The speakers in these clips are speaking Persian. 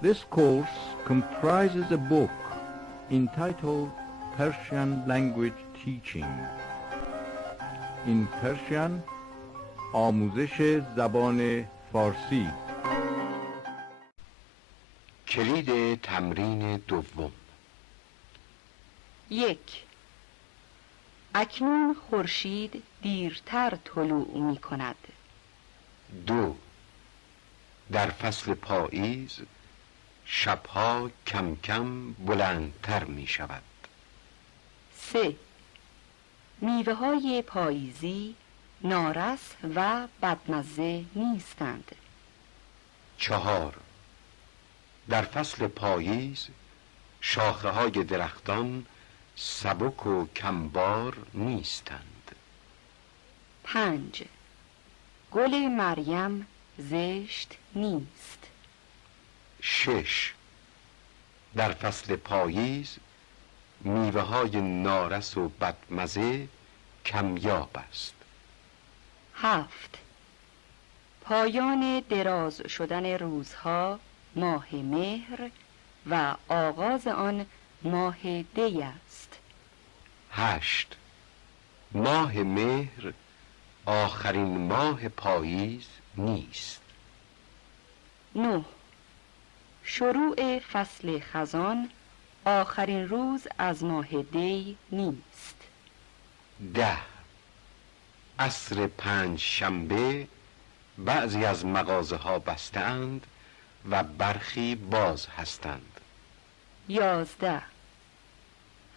This course comprises a book entitled Persian Language Teaching. In Persian آموزش زبان فارسی. کلید تمرین دوم. 1. اکنون خورشید دیرتر طلوع می کند. 2. در فصل پاییز شبها کم کم بلندتر می شود. 3. میوه های پاییزی نارس و بدمزه نیستند. 4. در فصل پاییز شاخه های درختان سبک و کمبار نیستند. 5. گل مریم زشت نیست. 6. در فصل پاییز میوه های نارس و بدمزه کمیاب است. 7. پایان دراز شدن روزها ماه مهر و آغاز آن ماه دی است. 8. ماه مهر آخرین ماه پاییز نیست. 9. شروع فصل خزان آخرین روز از ماه دی نیست. 10. عصر 5 شنبه بعضی از مغازه ها بسته‌اند و برخی باز هستند. 11.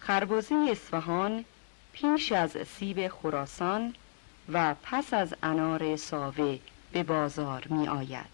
خربزه اصفهان پیش از سیب خراسان و پس از انار ساوه به بازار می آید.